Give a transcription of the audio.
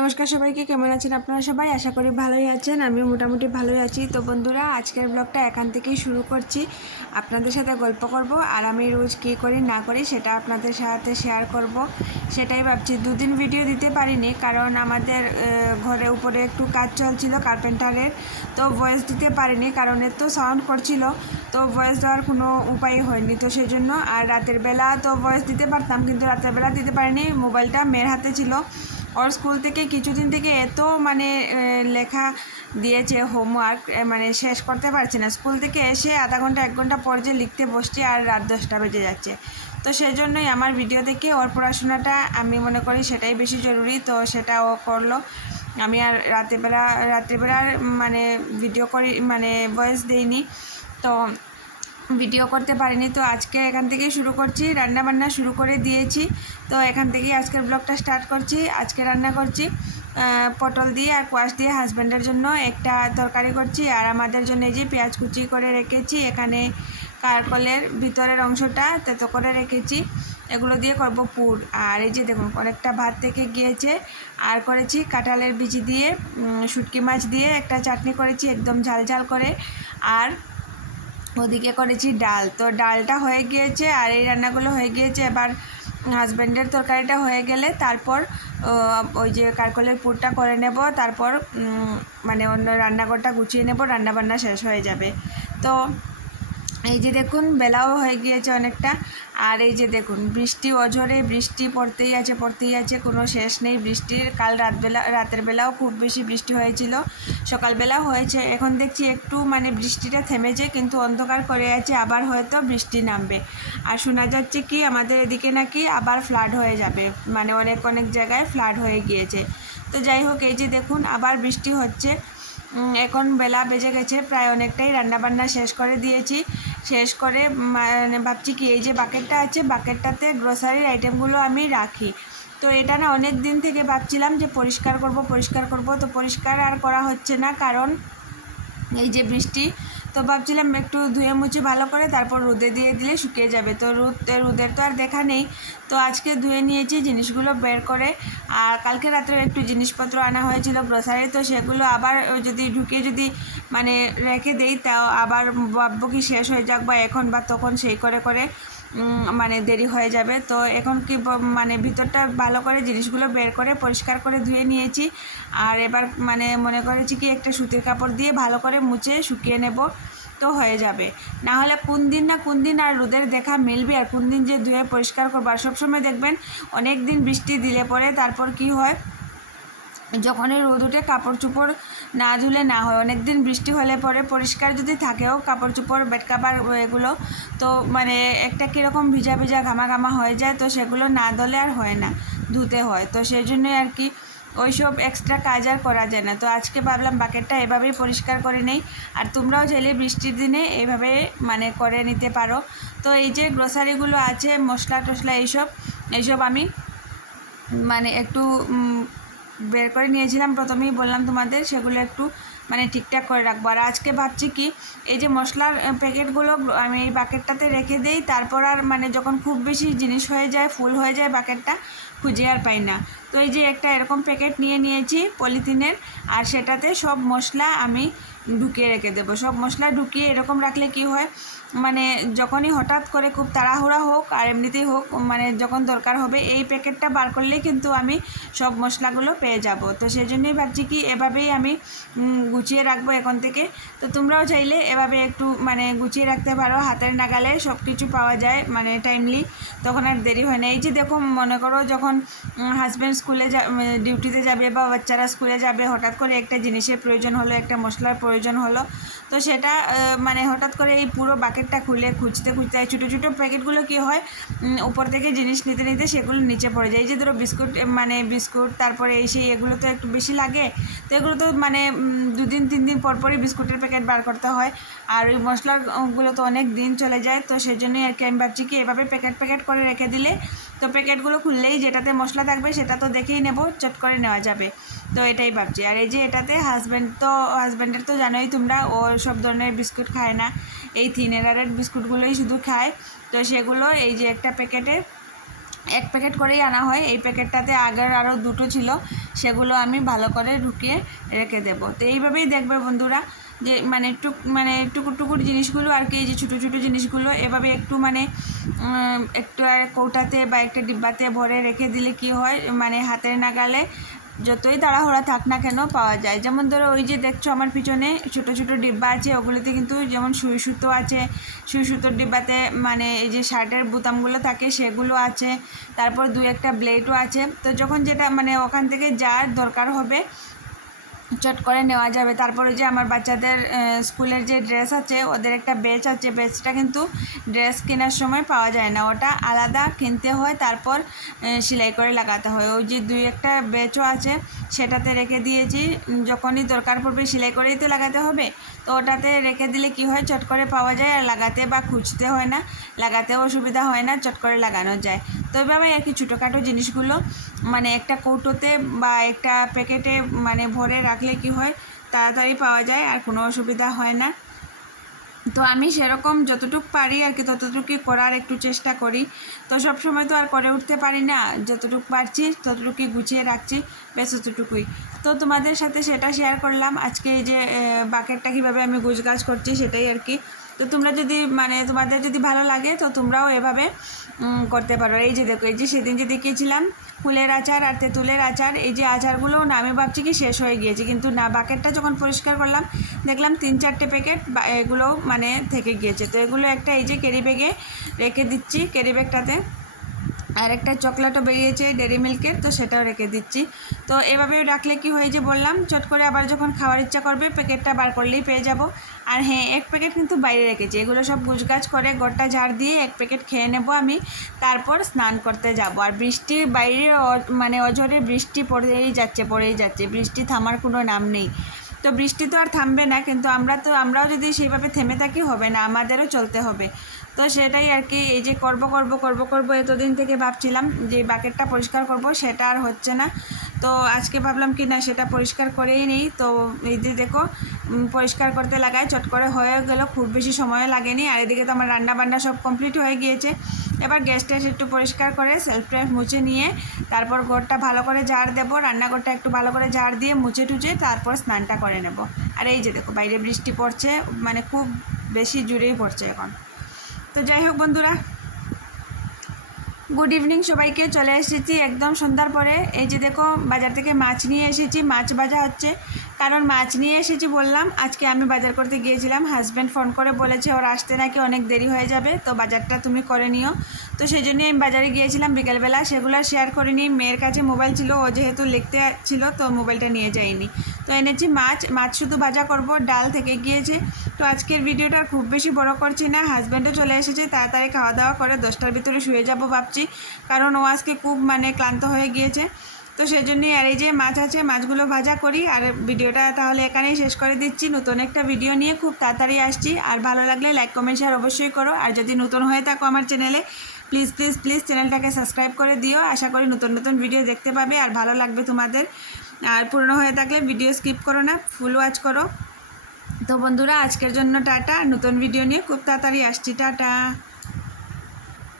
নমস্কার সবাইকে, কেমন আছেন আপনারা সবাই? আশা করি ভালোই আছেন আমি মোটামুটি ভালোই আছি। তো বন্ধুরা, আজকের ব্লগটা এখান থেকেই শুরু করছি। আপনাদের সাথে গল্প করব, আর আমি রোজ কী করি, না করি সেটা আপনাদের সাথে শেয়ার করব। সেটাই ভাবছি, দুদিন ভিডিও দিতে পারিনি, কারণ আমাদের ঘরে উপরে একটু কাজ চলছিল কার্পেন্টারের তো ভয়েস দিতে পারিনি, কারণ এত সাউন্ড করছিল। তো ভয়েস দেওয়ার কোনো উপায় হয়নি, তো সেই জন্য আর রাতের বেলা তো ভয়েস দিতে পারতাম, কিন্তু রাতের বেলা দিতে পারিনি, মোবাইলটা মেয়ের হাতে ছিল। ওর স্কুল থেকে কিছুদিন থেকে এত মানে লেখা দিয়েছে হোমওয়ার্ক মানে শেষ করতে পারছে না। স্কুল থেকে এসে আধা ঘণ্টা, এক ঘণ্টা পর যে লিখতে বসছি আর রাত দশটা বেজে যাচ্ছে। তো সেই জন্যই আমার ভিডিও দেখে ওর পড়াশোনাটা আমি মনে করি সেটাই বেশি জরুরি। তো সেটা ও করল। আমি আর রাতেরবেলা রাত্রিবেলার মানে ভিডিও করি মানে ভয়েস দেইনি। তো ভিডিও করতে পারিনি, তো আজকে এখান থেকেই শুরু করছি রান্না বান্না শুরু করে দিয়েছি। তো এখান থেকেই আজকের ব্লগটা স্টার্ট করছি, আজকে রান্না করছি পটল দিয়ে আর কোয়াশ দিয়ে হাজব্যান্ডের জন্য একটা তরকারি করছি, আর আমাদের জন্য যে পেঁয়াজ কুচি করে রেখেছি, এখানে কারকলের ভিতরের অংশটা তেতো করে রেখেছি, এগুলো দিয়ে করব পুর। আর এই যে দেখুন, অনেকটা ভাত থেকে গিয়েছে, আর করেছি কাঁঠালের বিচি দিয়ে শুটকি মাছ দিয়ে একটা চাটনি করেছি, একদম ঝাল ঝাল করে, আর ওদিকে করেছি ডাল। তো ডালটা হয়ে গিয়েছে আর এই রান্নাগুলো হয়ে গিয়েছে। এবার হাজব্যান্ডের তরকারিটা হয়ে গেলে তারপর ওই যে কারকলের পুরটা করে নেব। তারপর মানে অন্য রান্নাঘরটা গুছিয়ে নেব। রান্নাবান্না শেষ হয়ে যাবে। তো এই যে দেখুন, বেলাও হয়ে গিয়েছে অনেকটা। আর এই যে দেখুন, বৃষ্টি অঝরে, বৃষ্টি পড়তেই আছে পড়তেই আছে, কোনো শেষ নেই বৃষ্টির। কাল রাতবেলা, রাতের বেলাও খুব বেশি বৃষ্টি হয়েছিল। সকালবেলাও হয়েছে। এখন দেখছি একটু মানে বৃষ্টিটা থেমেছে, কিন্তু অন্ধকার করে আছে, আবার হয়তো বৃষ্টি নামবে। আর শোনা যাচ্ছে কি, আমাদের এদিকে নাকি আবার ফ্লাড হয়ে যাবে। মানে অনেক অনেক জায়গায় ফ্লাড হয়ে গিয়েছে। তো যাই হোক, এই যে দেখুন, আবার বৃষ্টি হচ্ছে। এখন বেলা বেজে গেছে, প্রায় অনেকটাই রান্নাবান্না শেষ করে দিয়েছি। শেষ করে মানে ভাবছি কি, এই যে বাকেটটা আছে, বাকেটটাতে গ্রোসারির আইটেমগুলো আমি রাখি। তো এটা না অনেক দিন থেকে ভাবছিলাম যে পরিষ্কার করব পরিষ্কার করব, তো পরিষ্কার আর করা হচ্ছে না, কারণ এই যে বৃষ্টি তো ভাবছিলাম একটু ধুয়ে মুছে ভালো করে তারপর রোদে দিয়ে দিলে শুকিয়ে যাবে। তো রোদ রোদের তো আর দেখা নেই। তো আজকে ধুয়ে নিয়েছি জিনিসগুলো বের করে। আর কালকে রাত্রে একটু জিনিসপত্র আনা হয়েছিল গ্রোসারি তো সেগুলো আবার যদি ঢুকে যদি মানে রেখে দেই, তাও আবার ভাববো কি শেষ হয়ে যাক বা এখন বা তখন সেই করে করে মানে দেরি হয়ে যাবে। তো এখন কি মানে ভিতরটা ভালো করে জিনিসগুলো বের করে পরিষ্কার করে ধুয়ে নিয়েছি। আর এবার মানে মনে করেছি কি একটা সুতির কাপড় দিয়ে ভালো করে মুছে শুকিয়ে নেব, তো হয়ে যাবে। না হলে কোন দিন না কোন দিন আর রোদের দেখা মিলবে আর কোন দিন যে ধুয়ে পরিষ্কার করব। আর সবসময় দেখবেন অনেক দিন বৃষ্টি দিলে পরে তারপর কি হয়? যখনই রোদ উঠে কাপড় চোপড় না ধুলে না হয় অনেক দিন বৃষ্টি হলে পরে পরিষ্কার যদি থাকেও কাপড় চোপড়, বেড কাভার এগুলো, তো মানে একটা কীরকম ভিজা ভিজা ঘামা ঘামা হয়ে যায়, তো সেগুলো না ধুলে আর হয় না, ধুতে হয়। তো সেই জন্যই আর কি ওইসব এক্সট্রা কাজ আর করা যায় না। তো আজকে ভাবলাম বাকেটটা এভাবেই পরিষ্কার করে নেই, আর তোমরাও চাইলে বৃষ্টির দিনে এইভাবে মানে করে নিতে পারো। তো এই যে গ্রোসারিগুলো আছে মশলা টশলা এইসব এইসব আমি মানে একটু বের করে নিয়েছিলাম, প্রথমেই বললাম তোমাদের সেগুলো একটু মানে ঠিকঠাক করে রাখব। আর আজকে ভাবছি কি, এই যে মশলার প্যাকেটগুলো আমি এই বাকেটটাতে রেখে দিই, তারপর আর মানে যখন খুব বেশি জিনিস হয়ে যায়, ফুল হয়ে যায় বাকেটটা খুঁজে আর পাই না। তো এই যে একটা এরকম প্যাকেট নিয়ে নিয়েছি পলিথিনের আর সেটাতে সব মশলা আমি ঢুকিয়ে রেখে দেবো। সব মশলা ঢুকিয়ে এরকম রাখলে কি হয় মানে যখনই হঠাৎ করে খুব তাড়াহুড়া হোক আর এমনিতেই হোক মানে যখন দরকার হবে, এই প্যাকেটটা বার করলেই কিন্তু আমি সব মশলাগুলো পেয়ে যাব। তো সেই জন্যই ভাবছি কি, এভাবেই আমি গুছিয়ে রাখব এখন থেকে। তো তোমরাও চাইলে এভাবে একটু মানে গুছিয়ে রাখতে পারো। হাতের নাগালে সব কিছু পাওয়া যায় মানে টাইমলি তখন আর দেরি হয় না। এই যে দেখো, মনে করো যখন হাজব্যান্ড স্কুলে যা ডিউটিতে যাবে বা বাচ্চারা স্কুলে যাবে, হঠাৎ করে একটা জিনিসের প্রয়োজন হলো, একটা মশলার প্রয়োজন হলো। তো সেটা মানে হঠাৎ করে এই পুরো বাকেটটা খুলে খুঁজতে খুঁজতে হয় ছোটো ছোটো প্যাকেটগুলো কী হয়? উপর থেকে জিনিস নিতে নিতে সেগুলো নিচে পড়ে যায়। এই যে ধরো বিস্কুট মানে বিস্কুট, তারপরে এই সেই, এগুলো তো একটু বেশি লাগে। তো এগুলো তো মানে দুদিন, তিন দিন পর পরই বিস্কুটের প্যাকেট বার করতে হয়। আর ওই মশলাগুলো তো অনেক দিন চলে যায়। তো সেই জন্যই আর কি আমি ভাবছি কি এভাবে প্যাকেট প্যাকেট করে রেখে দিলে, তো প্যাকেটগুলো খুললেই যেটাতে মশলা থাকবে, সেটা তো দেখেই নেব, চট করে নেওয়া যাবে। তো এটাই ভাবছি। আর এই যে এটাতে হাজব্যান্ড তো হাজব্যান্ডের তো জানোই তোমরা, ও সব ধরনের বিস্কুট খায় না। এই থিন এরারের বিস্কুটগুলোই শুধু খায়। তো সেগুলো এই যে একটা প্যাকেটে, এক প্যাকেট করেই আনা হয়। এই প্যাকেটটাতে আগের আরও দুটো ছিল, সেগুলো আমি ভালো করে ঢুকিয়ে রেখে দেব। তো এইভাবেই দেখবে বন্ধুরা। যে মানে টুক মানে টুকুর টুকুর জিনিসগুলো আর কি যে ছোটো ছোটো জিনিসগুলো, এভাবে একটু মানে একটু আর কৌটাতে বা একটা ডিব্বাতে ভরে রেখে দিলে কি হয় মানে হাতের নাগালে যতই তাড়াহুড়া থাক না কেন পাওয়া যায়। যেমন ধরো ওই যে দেখছ আমার পিছনে ছোটো ছোটো ডিব্বা আছে, ওগুলোতে কিন্তু যেমন সুই সুতো আছে, সুই সুতোর ডিব্বাতে মানে এই যে শার্টের বোতামগুলো থাকে সেগুলো আছে, তারপর দু একটা ব্লেডও আছে। তো যখন যেটা মানে ওখান থেকে যার দরকার হবে চট করে নেওয়া যাবে। তারপরে যে আমার বাচ্চাদের স্কুলের যে ড্রেস আছে, ওদের একটা বেচ আছে বেচটা কিন্তু ড্রেস কেনার সময় পাওয়া যায় না। ওটা আলাদা কিনতে হয়, তারপর সেলাই করে লাগাতে হয়। ওই যে দুই একটা বেচও আছে, সেটাতে রেখে দিয়েছি। যখনই দরকার পড়বে, সেলাই করেই তো লাগাতে হবে। তো ওটাতে রেখে দিলে কি হয়? চট করে পাওয়া যায় আর লাগাতে বা খুঁজতে হয় না। লাগাতেও অসুবিধা হয় না, চট করে লাগানো যায়। তো এভাবে আর কি ছোটোখাটো জিনিসগুলো মানে একটা কৌটোতে বা একটা প্যাকেটে মানে ভরে রাখলে কি হয়? তাড়াতাড়ি পাওয়া যায় আর কোনো অসুবিধা হয় না। তো আমি সেরকম যতটুকু পারি আর কি, ততটুকুই করার একটু চেষ্টা করি। তো সব সময় তো আর করে উঠতে পারি না, যতটুকু পারছি ততটুকুই গুছিয়ে রাখছি বেশ ততটুকুই তো তোমাদের সাথে সেটা শেয়ার করলাম, আজকে এই যে বাকেটটা কীভাবে আমি গুছগাছ করছি সেটাই আর কি। তো তোমরা যদি মানে তোমাদের যদি ভালো লাগে, তো তোমরাও এভাবে করতে পারো। এই যে দেখো, এই যে সেদিন যে দেখিয়েছিলাম, ফুলের আচার আর তেঁতুলের আচার, এই যে আচারগুলো না আমি ভাবছি কি শেষ হয়ে গিয়েছে, কিন্তু না, বাকেটটা যখন পরিষ্কার করলাম, দেখলাম তিন চারটে প্যাকেট এগুলো মানে থেকে গিয়েছে। তো এগুলো একটা এই যে ক্যারি ব্যাগে রেখে দিচ্ছি ক্যারি ব্যাগটাতে। আর একটা চকলেটও বেরিয়েছে ডেরি মিল্কের তো সেটাও রেখে দিচ্ছি। তো এভাবে রাখলে কি হয় যে বললাম, চট করে আবার যখন খাওয়ার ইচ্ছা করবে, প্যাকেটটা বার করলেই পেয়ে যাব। আর হ্যাঁ এক প্যাকেট কিন্তু বাইরে রেখেছি, এগুলো সব গুছগাছ করে গোটা ঝাড় দিয়ে এক প্যাকেট খেয়ে নেব আমি। তারপর স্নান করতে যাব। আর বৃষ্টি বাইরে মানে অঝরে বৃষ্টি পড়েই যাচ্ছে পড়েই যাচ্ছে, বৃষ্টি থামার কোনো নাম নেই। তো বৃষ্টি তো আর থামবে না, কিন্তু আমরা তো, আমরাও যদি সেইভাবে থেমে থাকি হবে না, আমাদেরও চলতে হবে। তো সেটাই আর কি, এই যে করব করব করব করব, এতদিন থেকে ভাবছিলাম যে বাকেটটা পরিষ্কার করব, সেটা আর হচ্ছে না। তো আজকে ভাবলাম কি না সেটা পরিষ্কার করেই নেই। তো এই যে দেখো পরিষ্কার করতে লাগায়, চট করে হয়ে গেল, খুব বেশি সময় লাগেনি। আর এদিকে তো আমার রান্না বান্না সব কমপ্লিট হয়ে গিয়েছে। এবার গ্যাস ট্যাস একটু পরিষ্কার করে সেলফ ট্রেফ মুছে নিয়ে, তারপর ঘরটা ভালো করে ঝাড় দেবো, রান্নাঘরটা একটু ভালো করে ঝাড় দিয়ে মুছে টুচে তারপর স্নানটা করে নেব। আর এই যে দেখো, বাইরে বৃষ্টি পড়ছে মানে খুব বেশি জুড়েই পড়ছে এখন। তো যাই হোক বন্ধুরা গুড ইভিনিং সবাইকে, চলে এসেছি একদম সন্ধ্যার পরে। এই যে দেখো, বাজার থেকে মাছ নিয়ে এসেছি। মাছ ভাজা হচ্ছে। কারণ মাছ নিয়ে এসেছি বললাম, আজকে আমি বাজার করতে গিয়েছিলাম হাজব্যান্ড ফোন করে বলেছে, ওর আসতে নাকি অনেক দেরি হয়ে যাবে, তো বাজারটা তুমি করে নিও। তো সেই জন্যই আমি বাজারে গিয়েছিলাম বিকেলবেলা, সেগুলো শেয়ার করিনি মেয়ের কাছে মোবাইল ছিল, ও যেহেতু লিখতে ছিল, তো মোবাইলটা নিয়ে যাইনি তো এনেছি মাছ মাছ শুধু ভাজা করব, ডাল থেকে গিয়েছে। তো আজকের ভিডিওটা খুব বেশি বড় করছি না হাজব্যান্ডও চলে এসেছে, তাড়াতাড়ি খাওয়া দাওয়া করে দশটার ভিতরে শুয়ে যাব ভাবছি, কারণ ও আজকে খুব মানে ক্লান্ত হয়ে গিয়েছে। তো সেই জন্যই আর এই যে মাছ আছে, মাছগুলো ভাজা করি আর ভিডিওটা তাহলে এখানেই শেষ করে দিচ্ছি। নতুন একটা ভিডিও নিয়ে খুব তাড়াতাড়ি আসছি। আর ভালো লাগলে লাইক কমেন্ট শেয়ার অবশ্যই করো। আর যদি নতুন হয়ে থাকো আমার চ্যানেলে প্লিজ প্লিজ প্লিজ চ্যানেলটাকে সাবস্ক্রাইব করে দিও। আশা করি নতুন নতুন ভিডিও দেখতে পাবে। আর ভালো লাগবে তোমাদের। আর পুরনো হয়ে থাকলে ভিডিও স্কিপ করো না ফুল ওয়াচ করো। তো বন্ধুরা, আজকের জন্য টাটা। নতুন ভিডিও নিয়ে খুব তাড়াতাড়ি আসছি। টাটা।